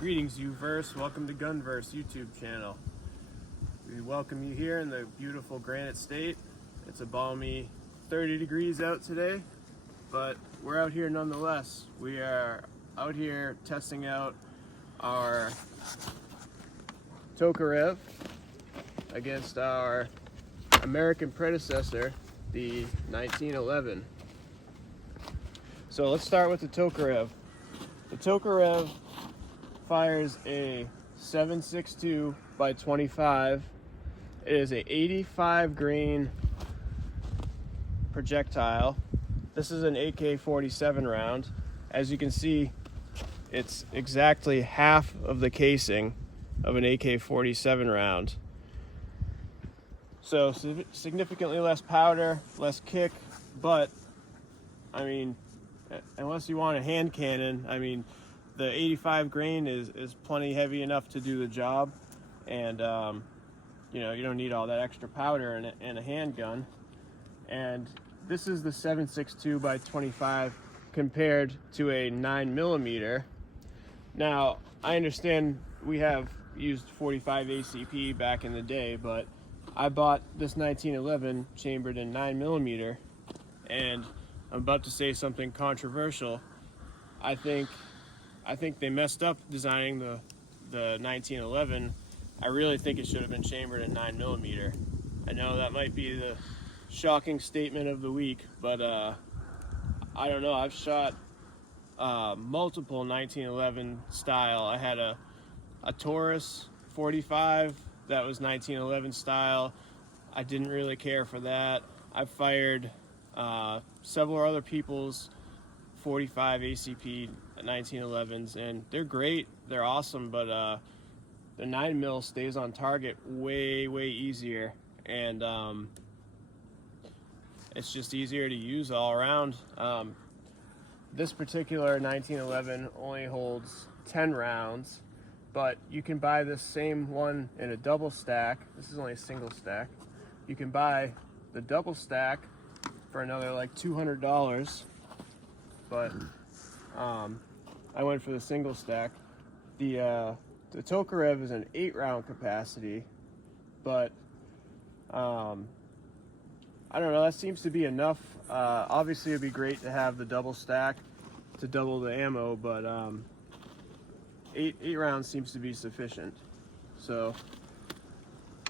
Greetings, Uverse. Welcome to Gunverse YouTube channel. We welcome you here in the beautiful Granite State. It's a balmy 30 degrees out today, but we're out here nonetheless. We are out here testing out our Tokarev against our American predecessor, the 1911. So let's start with the Tokarev. The Tokarev fires a 7.62 by 25. It is a 85 grain projectile. This is an AK-47 round. As you can see, it's exactly half of the casing of an AK-47 round. So significantly less powder, less kick, but I mean, unless you want a hand cannon, I mean, the 85 grain is plenty heavy enough to do the job, and you know, you don't need all that extra powder in a handgun. And this is the 7.62 by 25 compared to a 9mm. Now, I understand we have used 45 ACP back in the day, but I bought this 1911 chambered in 9mm, and I'm about to say something controversial. I think they messed up designing the 1911. I really think it should have been chambered in 9mm. I know that might be the shocking statement of the week, but I don't know. I've shot multiple 1911 style. I had a Taurus 45 that was 1911 style. I didn't really care for that. I've fired several other people's 45 ACP 1911s, and they're great, they're awesome, but the 9mm stays on target way easier, and it's just easier to use all around. This particular 1911 only holds 10 rounds, but you can buy this same one in a double stack. This is only a single stack. You can buy the double stack for another like $200, but I went for the single stack. The Tokarev is an 8-round capacity, but I don't know, that seems to be enough. Obviously it'd be great to have the double stack to double the ammo, but eight rounds seems to be sufficient. So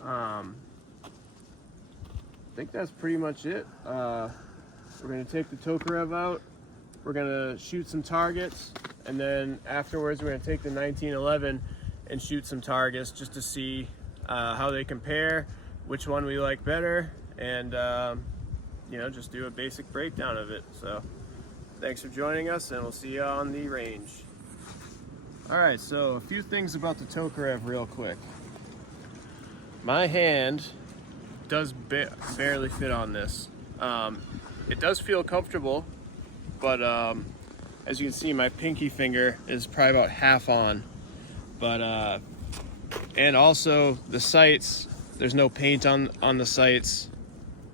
I think that's pretty much it. We're gonna take the Tokarev out, we're gonna shoot some targets, and then afterwards we're gonna take the 1911 and shoot some targets just to see how they compare, which one we like better, and you know, just do a basic breakdown of it. So thanks for joining us, and we'll see you on the range. All right, so a few things about the Tokarev real quick. My hand does barely fit on this. It does feel comfortable, but as you can see, my pinky finger is probably about half on. But and also the sights, there's no paint on the sights,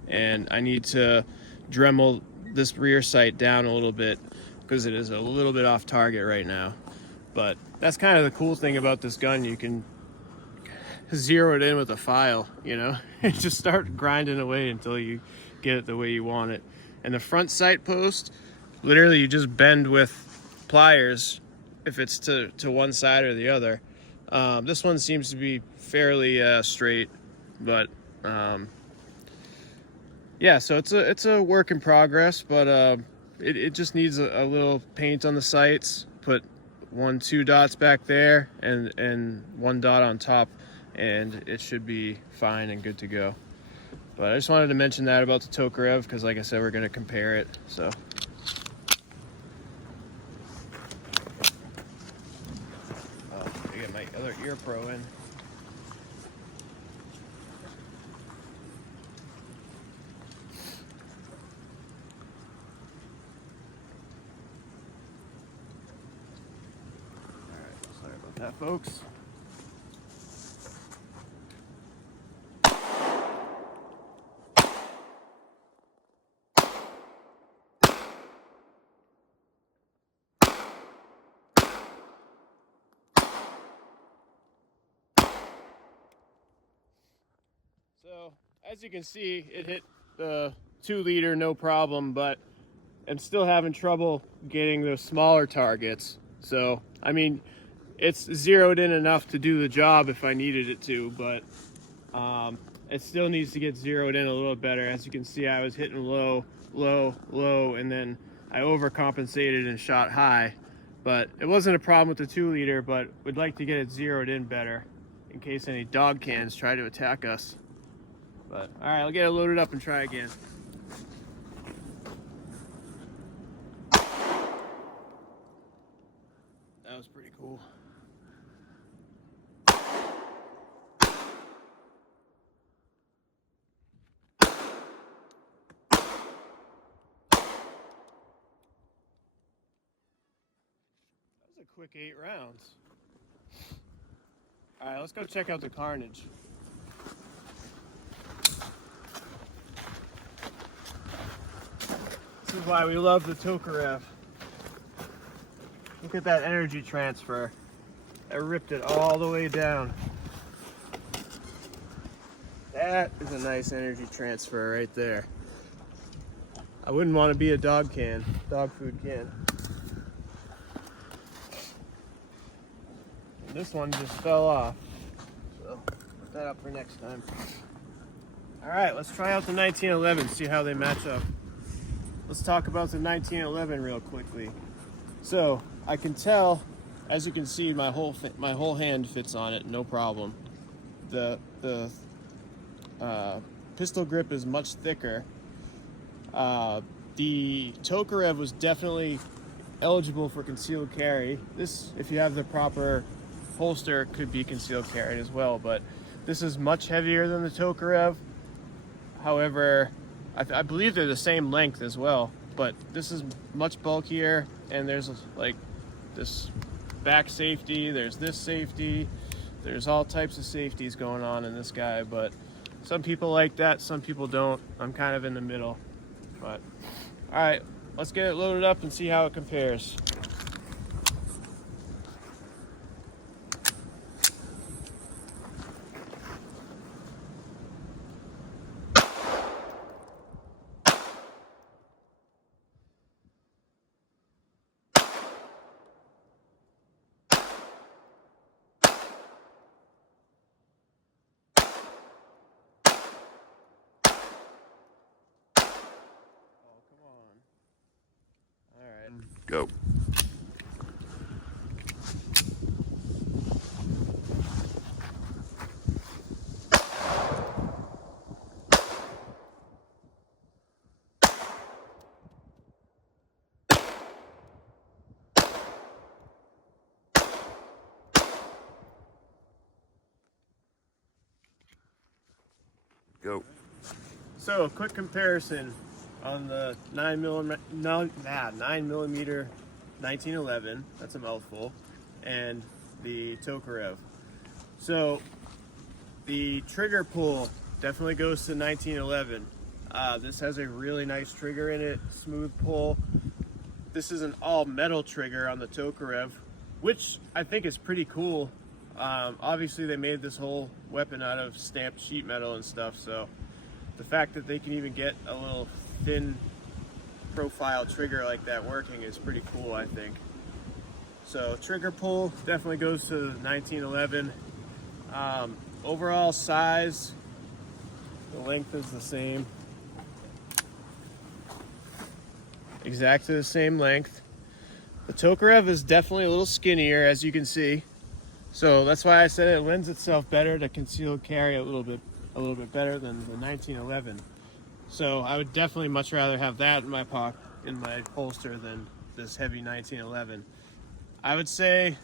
and I need to Dremel this rear sight down a little bit because it is a little bit off target right now. But that's kind of the cool thing about this gun. You can zero it in with a file, you know, and just start grinding away until you get it the way you want it. And the front sight post, literally you just bend with pliers if it's to one side or the other. This one seems to be fairly straight, but yeah, so it's a work in progress, but it just needs a little paint on the sights. Put 2 dots back there and 1 dot on top, and it should be fine and good to go. But I just wanted to mention that about the Tokarev, because like I said, we're going to compare it. So I get my other ear pro in. Alright, sorry about that, folks. As you can see, it hit the 2 liter no problem, but I'm still having trouble getting those smaller targets. So, I mean, it's zeroed in enough to do the job if I needed it to, but it still needs to get zeroed in a little better. As you can see, I was hitting low, low, low, and then I overcompensated and shot high. But it wasn't a problem with the 2 liter, but we'd like to get it zeroed in better in case any dog cans try to attack us. But all right, I'll get it loaded up and try again. That was pretty cool. A quick 8 rounds. All right, let's go check out the carnage. This is why we love the Tokarev. Look at that energy transfer. I ripped it all the way down. That is a nice energy transfer right there. I wouldn't want to be a dog food can. This one just fell off, so put that up for next time. All right, let's try out the 1911, see how they match up. Let's talk about the 1911 real quickly. So I can tell, as you can see, my whole hand fits on it, no problem. The pistol grip is much thicker. The Tokarev was definitely eligible for concealed carry. This, if you have the proper holster, could be concealed carried as well, but this is much heavier than the Tokarev. However, I believe they're the same length as well, but this is much bulkier, and there's like this back safety, there's this safety, there's all types of safeties going on in this guy, but some people like that, some people don't. I'm kind of in the middle. But all right, let's get it loaded up and see how it compares. Go. Go. So, a quick comparison on the 9mm 1911, that's a mouthful, and the Tokarev. So, the trigger pull definitely goes to 1911. This has a really nice trigger in it, smooth pull. This is an all metal trigger on the Tokarev, which I think is pretty cool. Obviously they made this whole weapon out of stamped sheet metal and stuff, so the fact that they can even get a little thin profile trigger like that working is pretty cool, I think. So trigger pull definitely goes to the 1911. Overall size, the length is the same, exactly the same length. The Tokarev is definitely a little skinnier, as you can see. So that's why I said it lends itself better to concealed carry a little bit better than the 1911. So I would definitely much rather have that in my pocket, in my holster, than this heavy 1911. I would say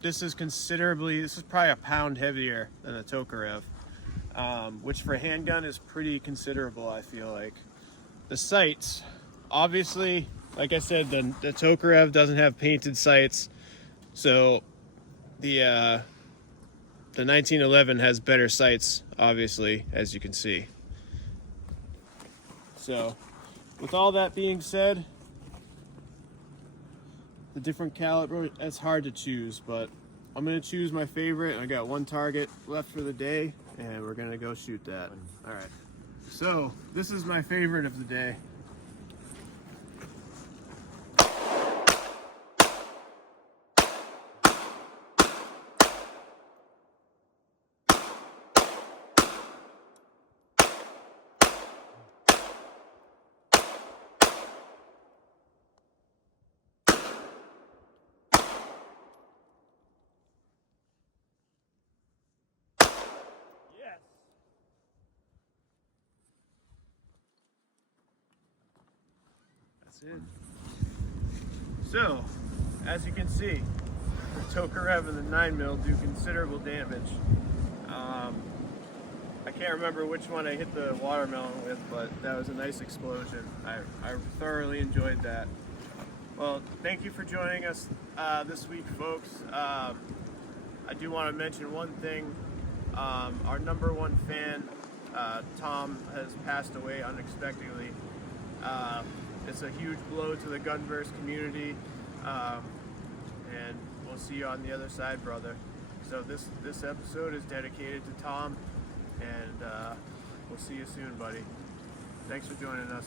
this is probably a pound heavier than the Tokarev, which for a handgun is pretty considerable, I feel like. The sights, obviously, like I said, the Tokarev doesn't have painted sights, so the 1911 has better sights, obviously, as you can see. So, with all that being said, the different caliber, it's hard to choose, but I'm going to choose my favorite. I got one target left for the day, and we're going to go shoot that. All right. So, this is my favorite of the day. Yes. That's it. So, as you can see, the Tokarev and the 9mm do considerable damage. I can't remember which one I hit the watermelon with, but that was a nice explosion. I thoroughly enjoyed that. Well, thank you for joining us this week, folks. I do want to mention one thing. Our number one fan, Tom, has passed away unexpectedly. It's a huge blow to the Gunverse community, and we'll see you on the other side, brother. So this episode is dedicated to Tom, and we'll see you soon, buddy. Thanks for joining us.